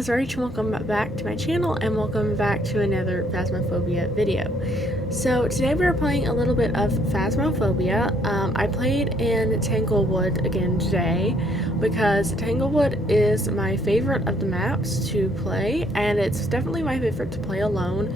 is Rach, and welcome back to my channel, and welcome back to another Phasmophobia video. So today we're playing a little bit of Phasmophobia. I played in Tanglewood again today because Tanglewood is my favorite of the maps to play, and it's definitely my favorite to play alone.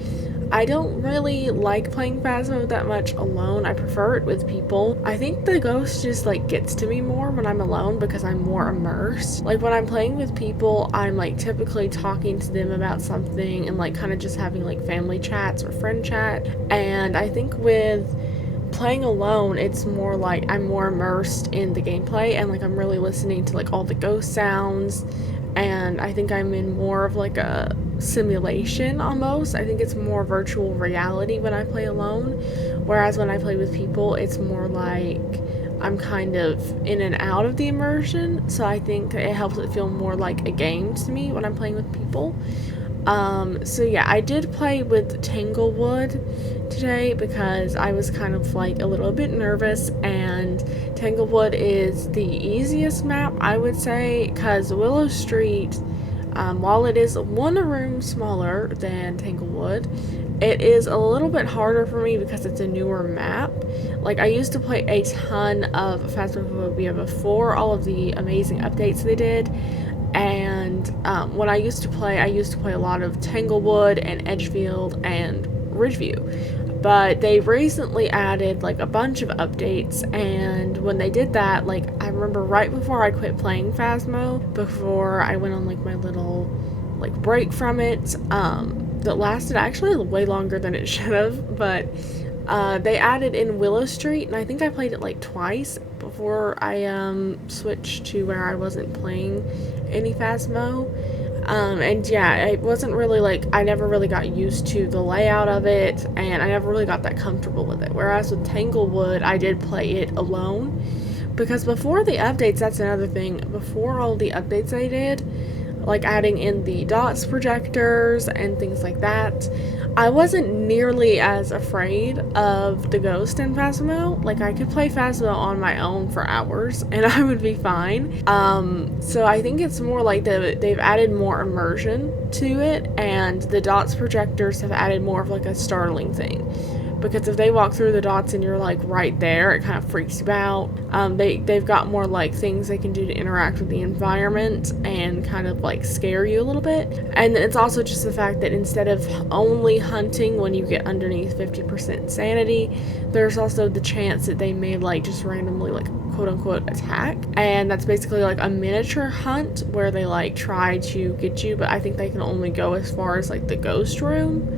I don't really like playing Phasmo that much alone. I prefer it with people. I think the ghost just gets to me more when I'm alone because I'm more immersed. Like when I'm playing with people, I'm typically talking to them about something and kind of just having family chats or friend chat. And I think with playing alone, it's more like I'm more immersed in the gameplay and I'm really listening to all the ghost sounds, and I think I'm in more of a simulation almost. I think it's more virtual reality when I play alone, whereas when I play with people, it's more like I'm kind of in and out of the immersion. So I think it helps it feel more like a game to me when I'm playing with people. So yeah, I did play with Tanglewood today because I was kind of a little bit nervous, and Tanglewood is the easiest map, I would say, because Willow Street, while it is one room smaller than Tanglewood, it is a little bit harder for me because it's a newer map. I used to play a ton of Phasmophobia before all of the amazing updates they did, and when I used to play a lot of Tanglewood and Edgefield and Ridgeview. But they recently added a bunch of updates, and when they did that, I remember right before I quit playing Phasmo, before I went on my little break from it, that lasted actually way longer than it should have, but they added in Willow Street, and I think I played it twice before I switched to where I wasn't playing any Phasmo. And yeah, it wasn't really I never really got used to the layout of it, and I never really got that comfortable with it. Whereas with Tanglewood, I did play it alone, because before the updates, that's another thing, before all the updates they did, adding in the dots projectors and things like that, I wasn't nearly as afraid of the ghost in Phasmo. I could play Phasmo on my own for hours and I would be fine. So I think it's more they've added more immersion to it, and the dots projectors have added more of a startling thing. Because if they walk through the dots and you're right there, it kind of freaks you out. They've got more things they can do to interact with the environment and kind of scare you a little bit. And it's also just the fact that instead of only hunting when you get underneath 50% sanity, there's also the chance that they may just randomly quote unquote attack. And that's basically a miniature hunt where they try to get you, but I think they can only go as far as the ghost room.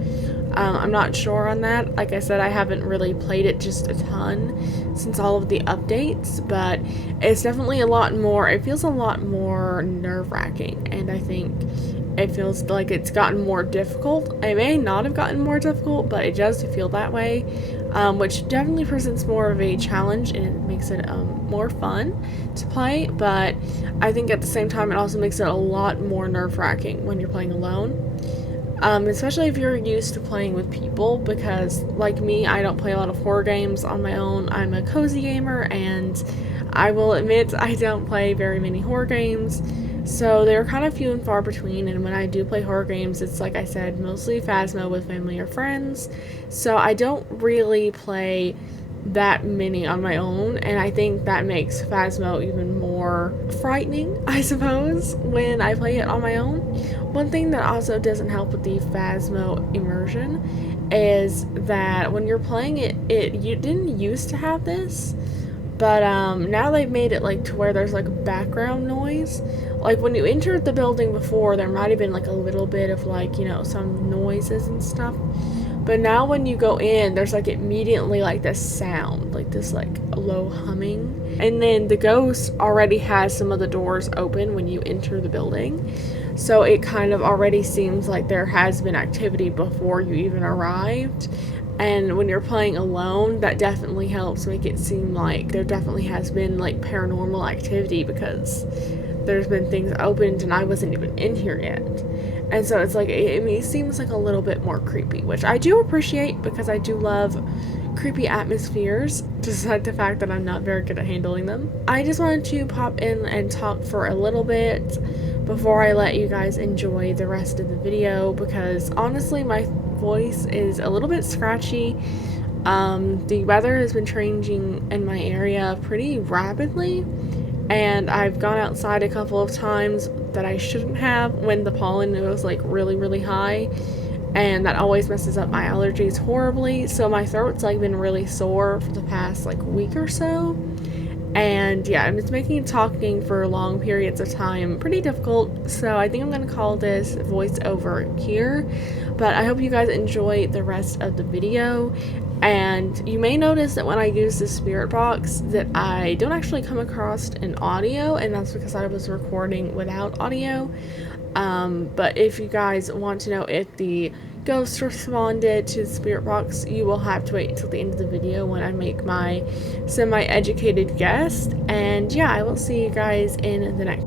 I'm not sure on that. Like I said, I haven't really played it just a ton since all of the updates, but it's definitely it feels a lot more nerve-wracking, and I think it feels like it's gotten more difficult. It may not have gotten more difficult, but it does feel that way, which definitely presents more of a challenge, and it makes it more fun to play, but I think at the same time it also makes it a lot more nerve-wracking when you're playing alone. Especially if you're used to playing with people, because like me, I don't play a lot of horror games on my own. I'm a cozy gamer, and I will admit I don't play very many horror games, so they're kind of few and far between, and when I do play horror games, it's like I said, mostly Phasmo with family or friends, so I don't really play that many on my own, and I think that makes Phasmo even more frightening, I suppose, when I play it on my own. One thing that also doesn't help with the Phasmo immersion is that when you're playing it you didn't used to have this, but now they've made it to where there's background noise. When you entered the building before, there might have been a little bit of some noises and stuff. But now when you go in, there's immediately this sound, this low humming. And then the ghost already has some of the doors open when you enter the building. So it kind of already seems like there has been activity before you even arrived. And when you're playing alone, that definitely helps make it seem like there definitely has been paranormal activity, because there's been things opened and I wasn't even in here yet. And so it's it seems a little bit more creepy, which I do appreciate, because I do love creepy atmospheres, despite the fact that I'm not very good at handling them. I just wanted to pop in and talk for a little bit before I let you guys enjoy the rest of the video, because honestly my voice is a little bit scratchy. The weather has been changing in my area pretty rapidly, and I've gone outside a couple of times that I shouldn't have when the pollen was like really high, and that always messes up my allergies horribly. So my throat's like been really sore for the past like week or so, and yeah, it's making talking for long periods of time pretty difficult. So I think I'm gonna call this voice over here, but I hope you guys enjoy the rest of the video. And you may notice that when I use the spirit box that I don't actually come across an audio, and that's because I was recording without audio. But if you guys want to know if the ghost responded to the spirit box, you will have to wait until the end of the video when I make my semi-educated guess. And yeah, I will see you guys in the next